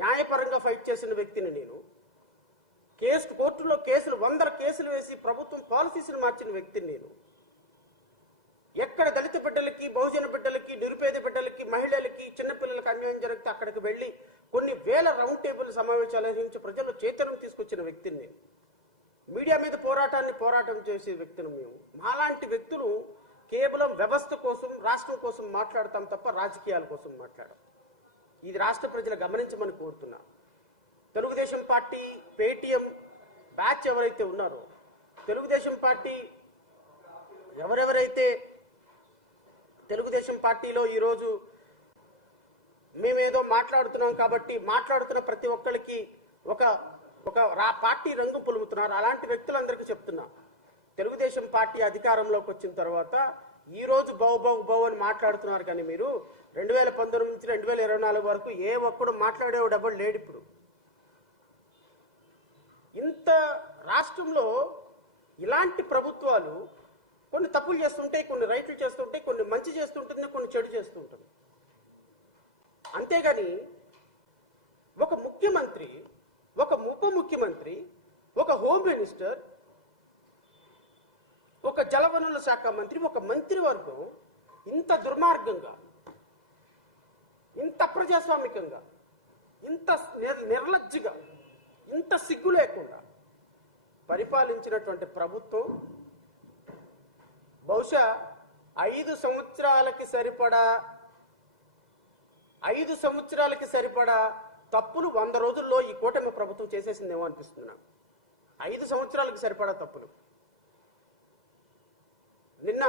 న్యాయపరంగా ఫైట్ చేసిన వ్యక్తిని నేను. కోర్టులో కేసులు 100 కేసులు వేసి ప్రభుత్వం పాలసీస్ని మార్చిన వ్యక్తిని నేను. ఎక్కడ దళిత బిడ్డలకి, బహుజన బిడ్డలకి, నిరుపేద బిడ్డలకి, మహిళలకి, చిన్నపిల్లలకి అన్యాయం జరిగితే అక్కడికి వెళ్ళి కొన్ని వేల రౌండ్ టేబుల్ సమావేశాలు నిర్వహించి ప్రజల్లో చైతన్యం తీసుకొచ్చిన వ్యక్తిని నేను. మీడియా మీద పోరాటం చేసే వ్యక్తిని మేము. మాలాంటి వ్యక్తులు కేవలం వ్యవస్థ కోసం, రాష్ట్రం కోసం మాట్లాడతాం తప్ప రాజకీయాల కోసం మాట్లాడడం. ఇది రాష్ట్ర ప్రజలు గమనించమని కోరుతున్నా. తెలుగుదేశం పార్టీ పేటీఎం బ్యాచ్ ఎవరైతే ఉన్నారో, తెలుగుదేశం పార్టీ ఎవరెవరైతే తెలుగుదేశం పార్టీలో ఈరోజు మేమేదో మాట్లాడుతున్నాం కాబట్టి మాట్లాడుతున్న ప్రతి ఒక్కరికి ఒక పార్టీ రంగు పులుముతున్నారు. అలాంటి వ్యక్తులందరికీ చెప్తున్నా, తెలుగుదేశం పార్టీ అధికారంలోకి వచ్చిన తర్వాత ఈ రోజు బౌ అని మాట్లాడుతున్నారు. కానీ మీరు 2019 నుంచి 2024 వరకు ఏ ఒక్కడు మాట్లాడేవాడు ఎవడు లేడు. ఇప్పుడు ఇంత రాష్ట్రంలో ఇలాంటి ప్రభుత్వాలు కొన్ని తప్పులు చేస్తుంటాయి, కొన్ని రైట్లు చేస్తుంటాయి, కొన్ని మంచి చేస్తుంటుంది, కొన్ని చెడు చేస్తుంటుంది. అంతేగాని ఒక ముఖ్యమంత్రి, ఒక ఉప ముఖ్యమంత్రి, ఒక హోమ్ మినిస్టర్, ఒక జలవనరుల శాఖ మంత్రి, ఒక మంత్రివర్గం ఇంత దుర్మార్గంగా, ఇంత అప్రజాస్వామికంగా, ఇంత నిర్లజ్జగా, ఇంత సిగ్గు లేకుండా పరిపాలించినటువంటి ప్రభుత్వం బహుశా 5 సంవత్సరాలకి సరిపడా తప్పులు 100 రోజుల్లో ఈ కూటమి ప్రభుత్వం చేసేసిందేమో అనిపిస్తుంది నాకు. 5 సంవత్సరాలకు సరిపడా తప్పులు. నిన్న